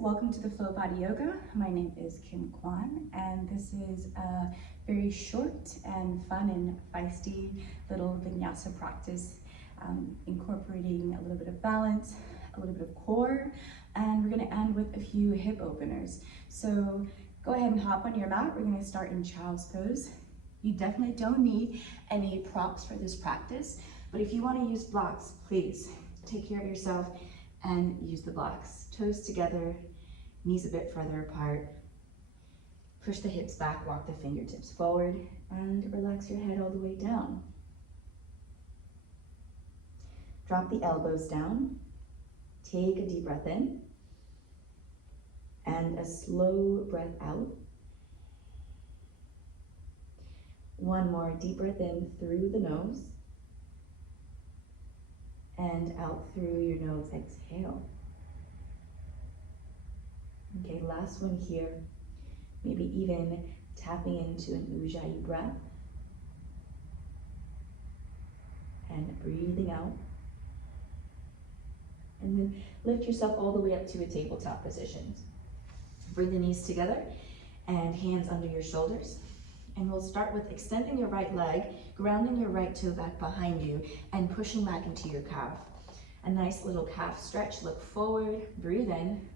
welcome to the Flow Body Yoga. My name is Kim Kwan, and this is a very short and fun and feisty little Vinyasa practice, incorporating a little bit of balance, a little bit of core, and we're going to end with a few hip openers. So go ahead and hop on your mat. We're going to start in child's pose. You definitely don't need any props for this practice, but if you want to use blocks, please take care of yourself and use the blocks. Toes together, knees a bit further apart. Push the hips back, walk the fingertips forward, and relax your head all the way down. Drop the elbows down. Take a deep breath in and a slow breath out. One more deep breath in through the nose and out through your nose. Exhale. Okay, last one here. Maybe even tapping into an Ujjayi breath and breathing out. And then lift yourself all the way up to a tabletop position. Bring the knees together and hands under your shoulders. And we'll start with extending your right leg, grounding your right toe back behind you, and pushing back into your calf. A nice little calf stretch. Look forward, breathe in,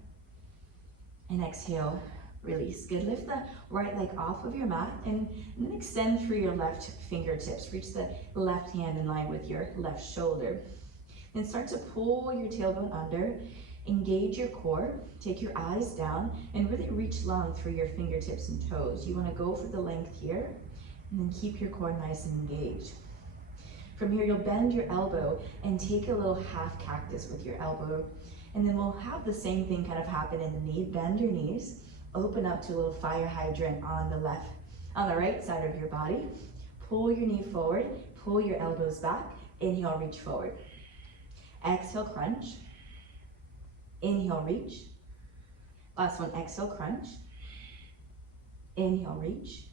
and exhale, release. Good, lift the right leg off of your mat, and then extend through your left fingertips. Reach the left hand in line with your left shoulder. Then start to pull your tailbone under, engage your core, take your eyes down, and really reach long through your fingertips and toes. You want to go for the length here, and then keep your core nice and engaged. From here, you'll bend your elbow and take a little half cactus with your elbow, and then we'll have the same thing kind of happen in the knee. Bend your knees, open up to a little fire hydrant on the right side of your body. Pull your knee forward, pull your elbows back, inhale, reach forward. Exhale, crunch. Inhale, reach. Last one, exhale, crunch. Inhale, reach.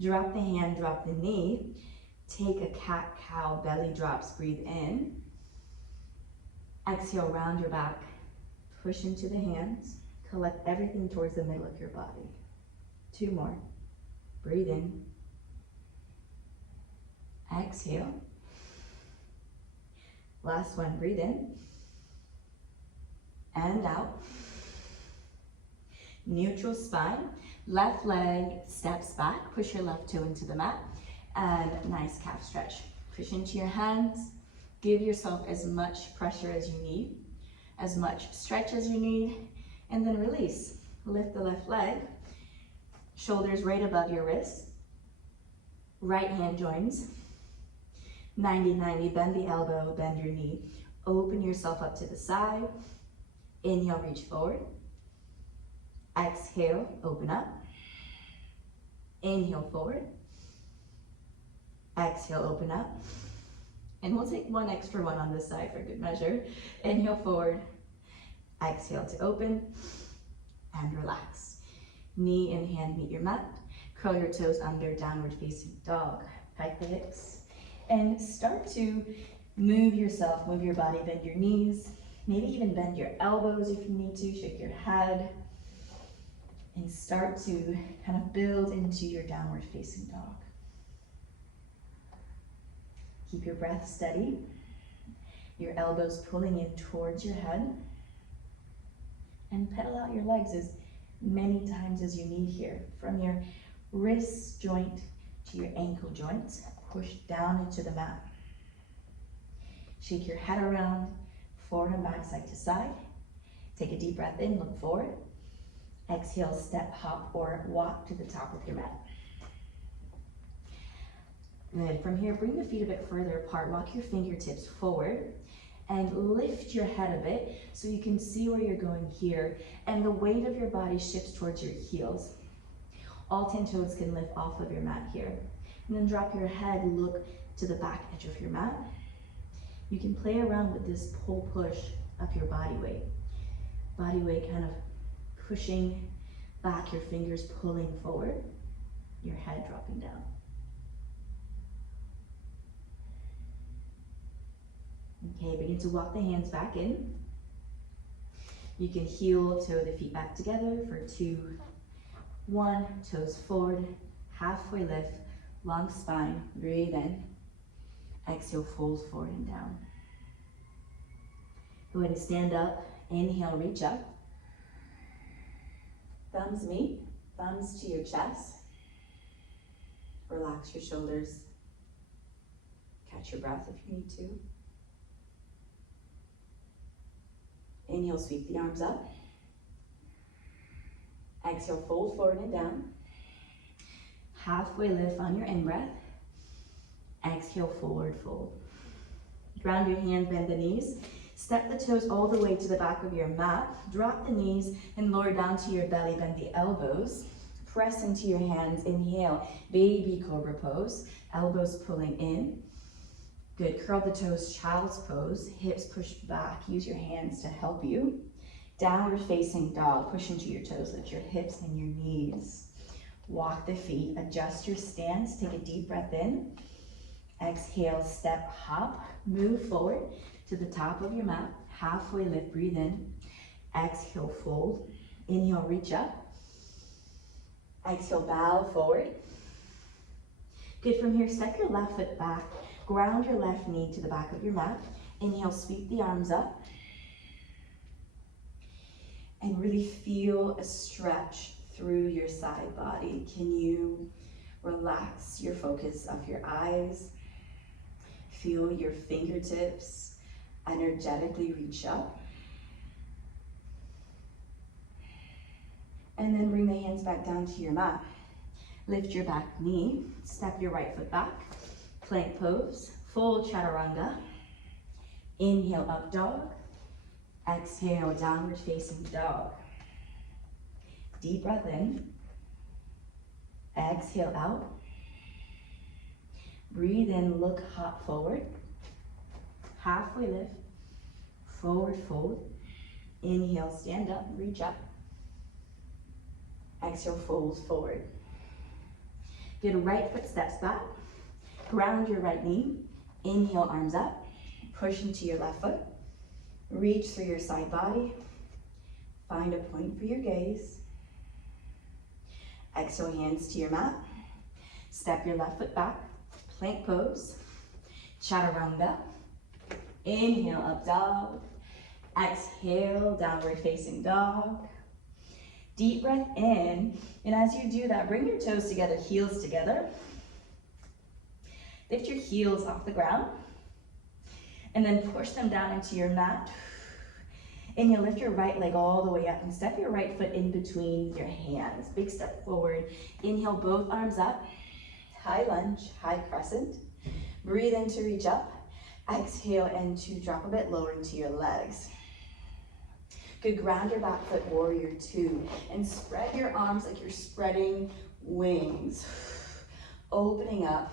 Drop the hand, drop the knee. Take a cat-cow, belly drops, breathe in. Exhale, round your back. Push into the hands. Collect everything towards the middle of your body. Two more. Breathe in. Exhale. Last one, breathe in. And out. Neutral spine. Left leg steps back. Push your left toe into the mat. And nice calf stretch. Push into your hands. Give yourself as much pressure as you need, as much stretch as you need, and then release. Lift the left leg. Shoulders right above your wrists. Right hand joins. 90-90, bend the elbow, bend your knee. Open yourself up to the side. Inhale, reach forward. Exhale, open up. Inhale, forward. Exhale, open up. And we'll take one extra one on this side for good measure. Inhale, forward. Exhale to open. And relax. Knee and hand meet your mat. Curl your toes under, downward facing dog. Pike the hips. And start to move yourself, move your body, bend your knees. Maybe even bend your elbows if you need to. Shake your head. And start to kind of build into your downward facing dog. Keep your breath steady. Your elbows pulling in towards your head. And pedal out your legs as many times as you need here. From your wrist joint to your ankle joints. Push down into the mat. Shake your head around, forward and back, side to side. Take a deep breath in, look forward. Exhale, step, hop, or walk to the top of your mat. Good. From here, bring the feet a bit further apart. Walk your fingertips forward and lift your head a bit so you can see where you're going here. And the weight of your body shifts towards your heels. All 10 toes can lift off of your mat here. And then drop your head, look to the back edge of your mat. You can play around with this pull-push of your body weight. Body weight kind of pushing back, your fingers pulling forward, your head dropping down. Okay, begin to walk the hands back in. You can heel toe the feet back together for 2, 1, toes forward, halfway lift, long spine, breathe in. Exhale, fold forward and down. Go ahead and stand up, inhale, reach up. Thumbs meet, thumbs to your chest. Relax your shoulders. Catch your breath if you need to. Inhale, sweep the arms up. Exhale, fold forward and down. Halfway lift on your in-breath. Exhale, forward fold. Ground your hands, bend the knees. Step the toes all the way to the back of your mat. Drop the knees and lower down to your belly, bend the elbows. Press into your hands, inhale, baby cobra pose. Elbows pulling in. Good, curl the toes, child's pose. Hips push back, use your hands to help you. Downward facing dog, push into your toes, lift your hips and your knees. Walk the feet, adjust your stance, take a deep breath in. Exhale, step, hop, move forward to the top of your mat. Halfway lift, breathe in. Exhale, fold. Inhale, reach up. Exhale, bow forward. Good, from here, step your left foot back. Ground your left knee to the back of your mat. Inhale, sweep the arms up. And really feel a stretch through your side body. Can you relax your focus of your eyes? Feel your fingertips energetically reach up. And then bring the hands back down to your mat. Lift your back knee, step your right foot back. Plank pose, full chaturanga. Inhale, up dog. Exhale, downward facing dog. Deep breath in. Exhale out. Breathe in, look, hop forward. Halfway lift. Forward fold. Inhale, stand up, reach up. Exhale, fold forward. Good, right foot steps back. Ground your right knee. Inhale, arms up. Push into your left foot. Reach through your side body. Find a point for your gaze. Exhale, hands to your mat. Step your left foot back. Plank pose. Chaturanga. Inhale, up dog. Exhale, downward facing dog. Deep breath in. And as you do that, bring your toes together, heels together. Lift your heels off the ground. And then push them down into your mat. Inhale, lift your right leg all the way up and step your right foot in between your hands. Big step forward. Inhale, both arms up. High lunge, high crescent. Breathe in to reach up. Exhale and to drop a bit lower into your legs. Good, ground your back foot, warrior two. And spread your arms like you're spreading wings. Opening up.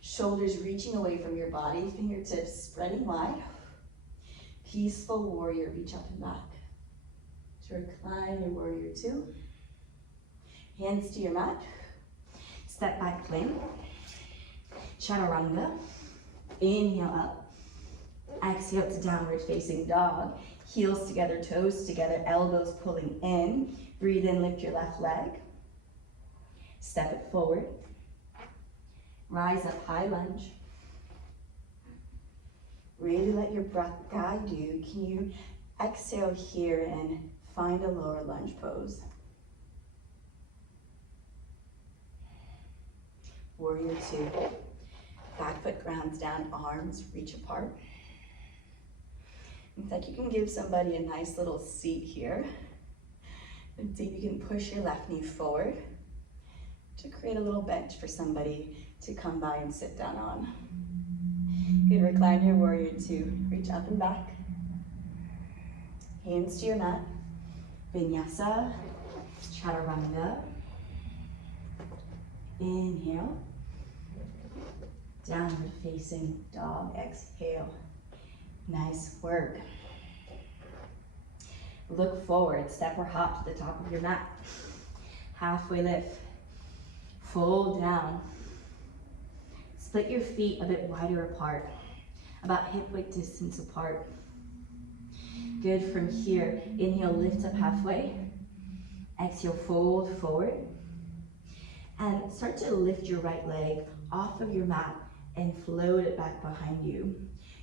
Shoulders reaching away from your body, fingertips spreading wide. Peaceful warrior, reach up and back. To recline your warrior two. Hands to your mat. Step back plank. Chaturanga. Inhale up. Exhale to downward facing dog. Heels together, toes together, elbows pulling in. Breathe in, lift your left leg. Step it forward. Rise up, high lunge. Really let your breath guide you. Can you exhale here and find a lower lunge pose? Warrior two. Back foot grounds down, arms reach apart. In fact, you can give somebody a nice little seat here. And see if you can push your left knee forward to create a little bench for somebody to come by and sit down on. Good, recline your warrior two. Reach up and back. Hands to your mat. Vinyasa, chaturanga. Inhale. Downward facing dog, exhale. Nice work. Look forward, step or hop to the top of your mat. Halfway lift. Fold down. Split your feet a bit wider apart, about hip width distance apart. Good. From here, inhale, lift up halfway. Exhale, fold forward. And start to lift your right leg off of your mat and float it back behind you.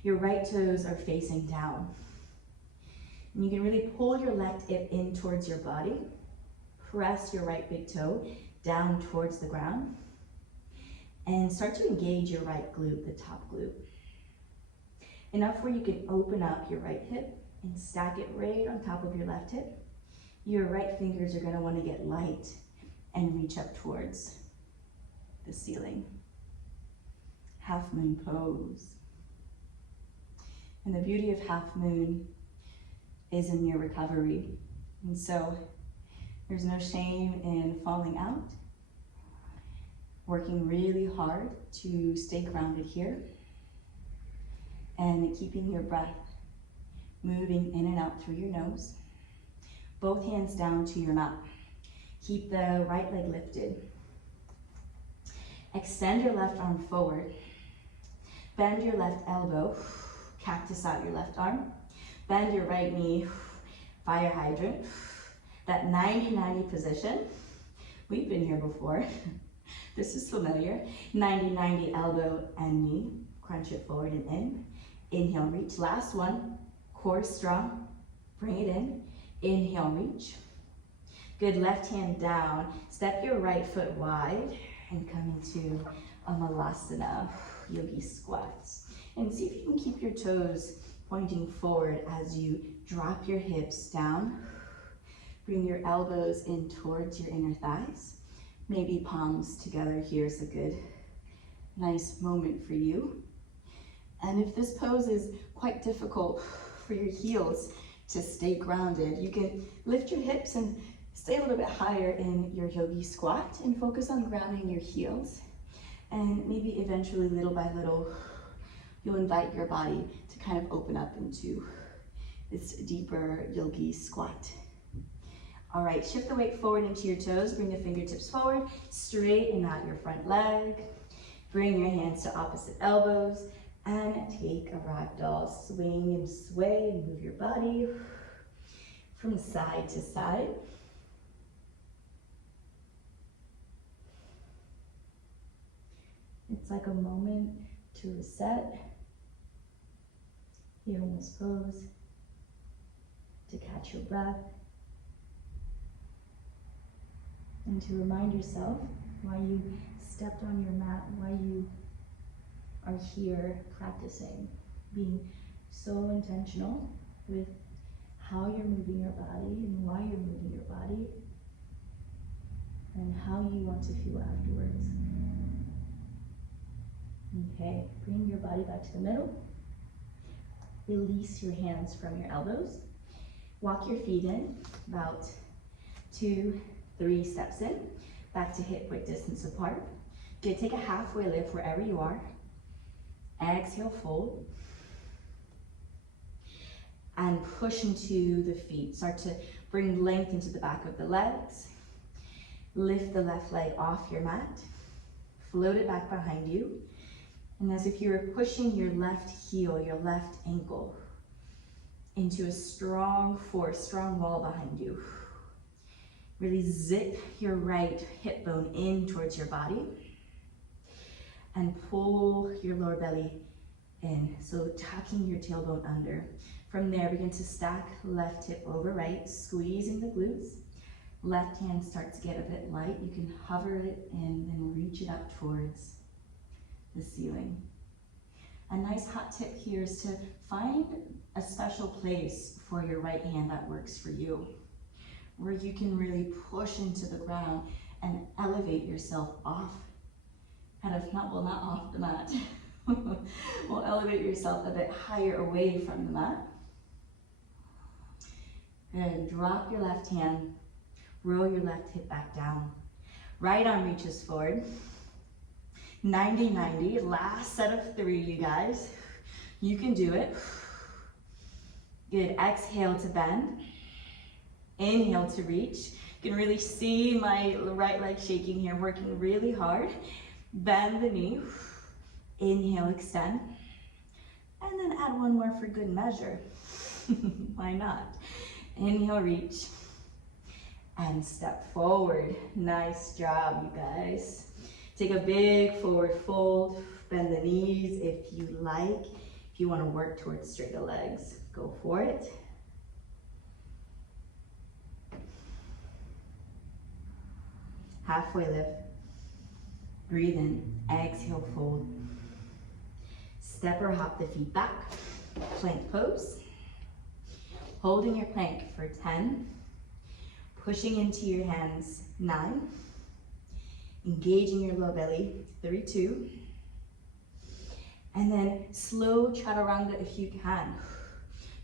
Your right toes are facing down. And you can really pull your left hip in towards your body. Press your right big toe down towards the ground. And start to engage your right glute, the top glute. Enough where you can open up your right hip and stack it right on top of your left hip. Your right fingers are going to want to get light and reach up towards the ceiling. Half moon pose. And the beauty of half moon is in your recovery. And so there's no shame in falling out, working really hard to stay grounded here, and keeping your breath moving in and out through your nose. Both hands down to your mat. Keep the right leg lifted. Extend your left arm forward. Bend your left elbow. Cactus out your left arm. Bend your right knee. Fire hydrant. That 90-90 position. We've been here before. This is familiar. 90-90 elbow and knee. Crunch it forward and in. Inhale, reach. Last one. Core strong. Bring it in. Inhale, reach. Good. Left hand down. Step your right foot wide and come into a malasana, yogi squats. And see if you can keep your toes pointing forward as you drop your hips down. Bring your elbows in towards your inner thighs. Maybe palms together. Here's a good, nice moment for you. And if this pose is quite difficult for your heels to stay grounded, you can lift your hips and stay a little bit higher in your yogi squat and focus on grounding your heels. And maybe eventually, little by little, you'll invite your body to kind of open up into this deeper yogi squat. All right, shift the weight forward into your toes. Bring the fingertips forward. Straighten out your front leg. Bring your hands to opposite elbows. And take a ragdoll. Swing and sway and move your body from side to side. It's like a moment to reset here in this pose, to catch your breath, and to remind yourself why you stepped on your mat, why you are here practicing, being so intentional with how you're moving your body and why you're moving your body and how you want to feel afterwards. Okay, bring your body back to the middle. Release your hands from your elbows. Walk your feet in about 2-3 steps in, back to hip width distance apart. Okay, take a halfway lift wherever you are. Exhale, fold. And push into the feet. Start to bring length into the back of the legs. Lift the left leg off your mat. Float it back behind you. And as if you were pushing your left heel, your left ankle, into a strong force, strong wall behind you. Really zip your right hip bone in towards your body. And pull your lower belly in. So tucking your tailbone under. From there, begin to stack left hip over right, squeezing the glutes. Left hand starts to get a bit light. You can hover it and then reach it up towards the ceiling. A nice hot tip here is to find a special place for your right hand that works for you, where you can really push into the ground and elevate yourself off, kind of, not off the mat. Well, elevate yourself a bit higher away from the mat. Good, drop your left hand, roll your left hip back down. Right arm reaches forward. 90-90, last set of 3, you guys. You can do it. Good, exhale to bend. Inhale to reach. You can really see my right leg shaking here, working really hard. Bend the knee. Inhale, extend. And then add one more for good measure. Why not? Inhale, reach. And step forward. Nice job, you guys. Take a big forward fold. Bend the knees if you like. If you want to work towards straighter legs, go for it. Halfway lift. Breathe in. Exhale, fold. Step or hop the feet back. Plank pose. Holding your plank for 10. Pushing into your hands, 9. Engaging your low belly, 3, 2. And then slow chaturanga if you can.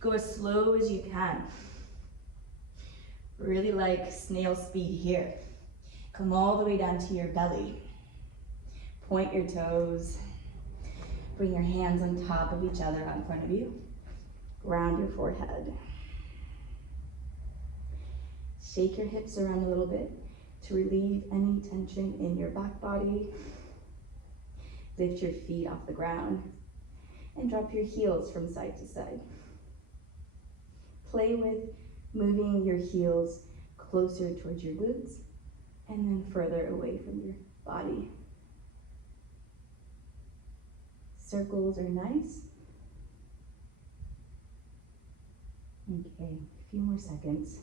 Go as slow as you can. Really like snail speed here. Come all the way down to your belly. Point your toes. Bring your hands on top of each other out in front of you. Ground your forehead. Shake your hips around a little bit to relieve any tension in your back body. Lift your feet off the ground and drop your heels from side to side. Play with moving your heels closer towards your glutes and then further away from your body. Circles are nice. Okay, a few more seconds.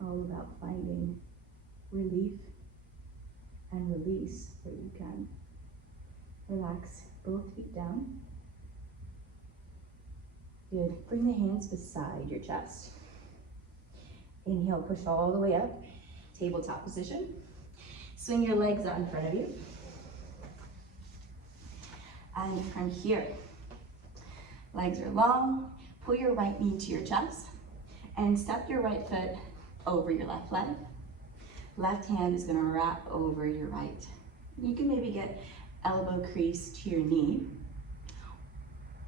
All about finding relief and release where you can. Relax both feet down. Good. Bring the hands beside your chest. Inhale, push all the way up. Tabletop position. Swing your legs out in front of you. And from here, legs are long. Pull your right knee to your chest and step your right foot over your left leg. Left hand is going to wrap over your right. You can maybe get elbow crease to your knee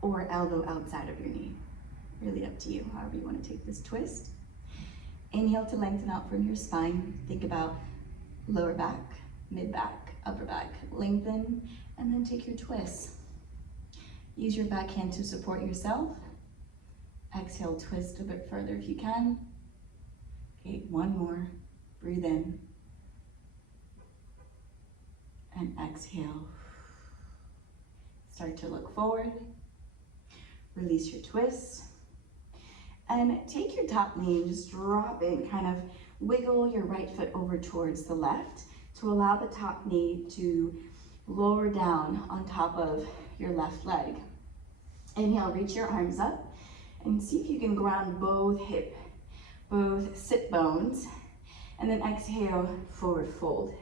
or elbow outside of your knee. Really up to you, however you want to take this twist. Inhale to lengthen out from your spine. Think about lower back, mid back, upper back. Lengthen and then take your twist. Use your back hand to support yourself. Exhale, twist a bit further if you can. Okay, one more. Breathe in. And exhale. Start to look forward. Release your twist. And take your top knee and just drop it. Kind of wiggle your right foot over towards the left to allow the top knee to lower down on top of your left leg. Inhale, reach your arms up and see if you can ground both sit bones. And then exhale, forward fold.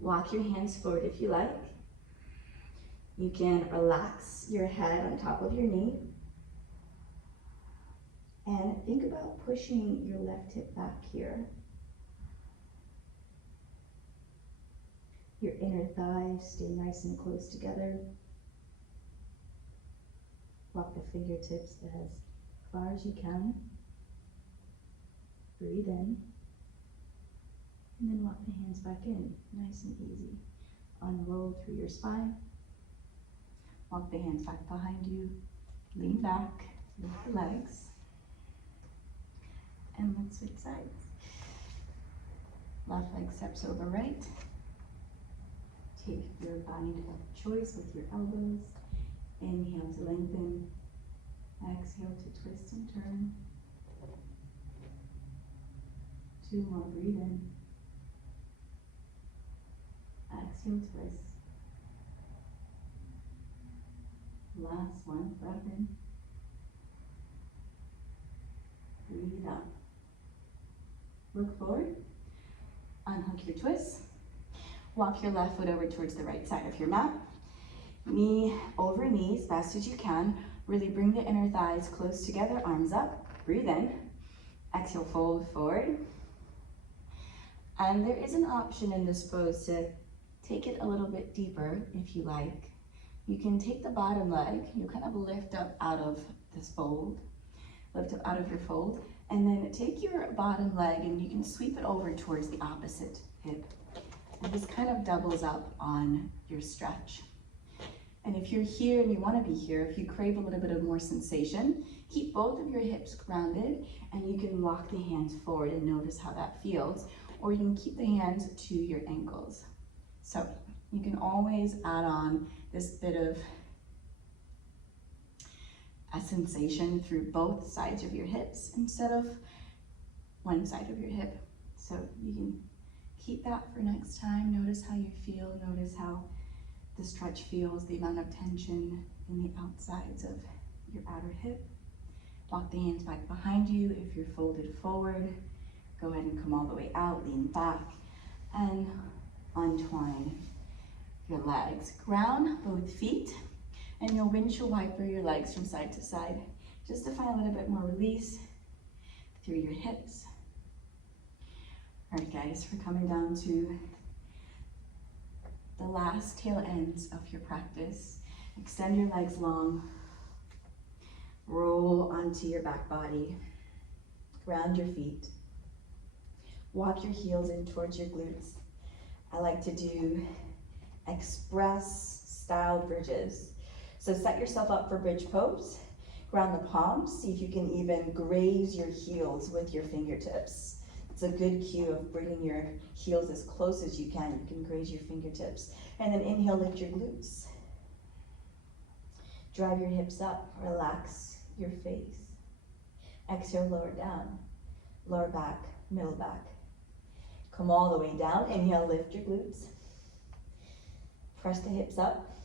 Walk your hands forward if you like. You can relax your head on top of your knee. And think about pushing your left hip back here. Your inner thighs stay nice and close together. Walk the fingertips as far as you can. Breathe in. And then walk the hands back in, nice and easy. Unroll through your spine. Walk the hands back behind you. Lean back, lift the legs. And let's switch sides. Left leg steps over right. Take your bind of choice with your elbows. Inhale to lengthen. Exhale to twist and turn. 2 more, breathe in. Exhale, twist. Last one, breath in. Breathe out. Look forward. Unhook your twist. Walk your left foot over towards the right side of your mat. Knee over knee as best as you can. Really bring the inner thighs close together, arms up. Breathe in. Exhale, fold forward. And there is an option in this pose to take it a little bit deeper if you like. You can take the bottom leg, you kind of lift up out of this fold, lift up out of your fold, and then take your bottom leg and you can sweep it over towards the opposite hip. And this kind of doubles up on your stretch. And if you're here and you want to be here, if you crave a little bit of more sensation, keep both of your hips grounded and you can walk the hands forward and notice how that feels. Or you can keep the hands to your ankles. So you can always add on this bit of a sensation through both sides of your hips instead of one side of your hip. So you can keep that for next time. Notice how you feel. Notice how the stretch feels, the amount of tension in the outsides of your outer hip. Walk the hands back behind you. If you're folded forward, go ahead and come all the way out, lean back, and untwine your legs. Ground both feet, and you'll windshield wiper your legs from side to side, just to find a little bit more release through your hips. All right, guys, we're coming down to the last tail ends of your practice. Extend your legs long, roll onto your back body, ground your feet, walk your heels in towards your glutes. I like to do express style bridges. So set yourself up for bridge pose, ground the palms, see if you can even graze your heels with your fingertips. It's a good cue of bringing your heels as close as you can. You can graze your fingertips. And then inhale, lift your glutes. Drive your hips up, relax your face. Exhale, lower down, lower back, middle back. Come all the way down, inhale, lift your glutes. Press the hips up,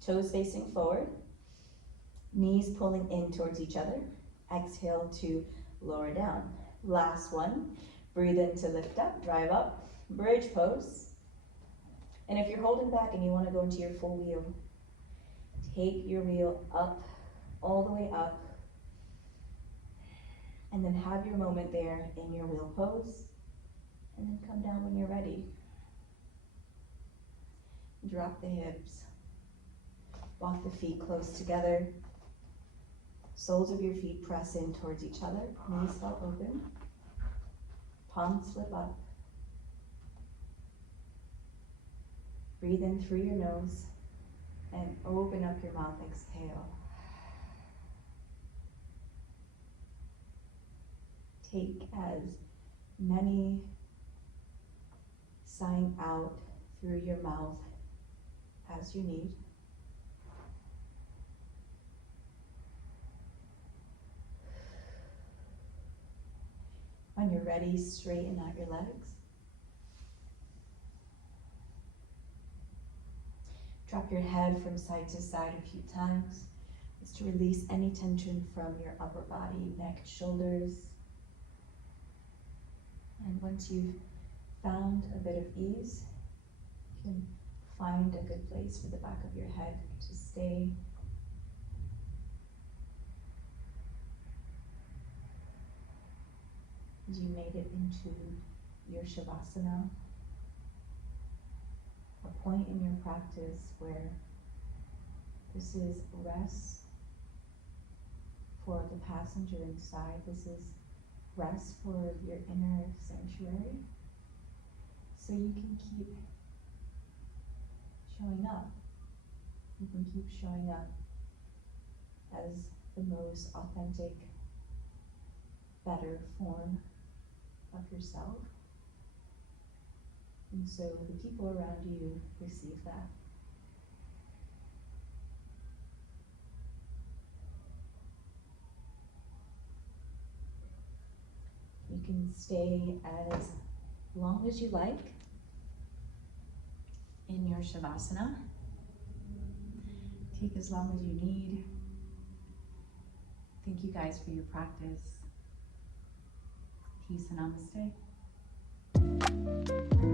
toes facing forward, knees pulling in towards each other. Exhale to lower down. Last one, breathe in to lift up, drive up, bridge pose. And if you're holding back and you want to go into your full wheel, take your wheel up, all the way up, and then have your moment there in your wheel pose, and then come down when you're ready. Drop the hips, walk the feet close together. Soles of your feet press in towards each other, knees felt open, palms flip up. Breathe in through your nose and open up your mouth, exhale. Take as many sighing out through your mouth as you need. When you're ready, straighten out your legs. Drop your head from side to side a few times, just to release any tension from your upper body, neck, shoulders. And once you've found a bit of ease, you can find a good place for the back of your head to stay. You made it into your Shavasana, a point in your practice where this is rest for the passenger inside. This is rest for your inner sanctuary, so you can keep showing up. You can keep showing up as the most authentic, better form of yourself. And so the people around you receive that. You can stay as long as you like in your Shavasana. Take as long as you need. Thank you guys for your practice. Peace and namaste.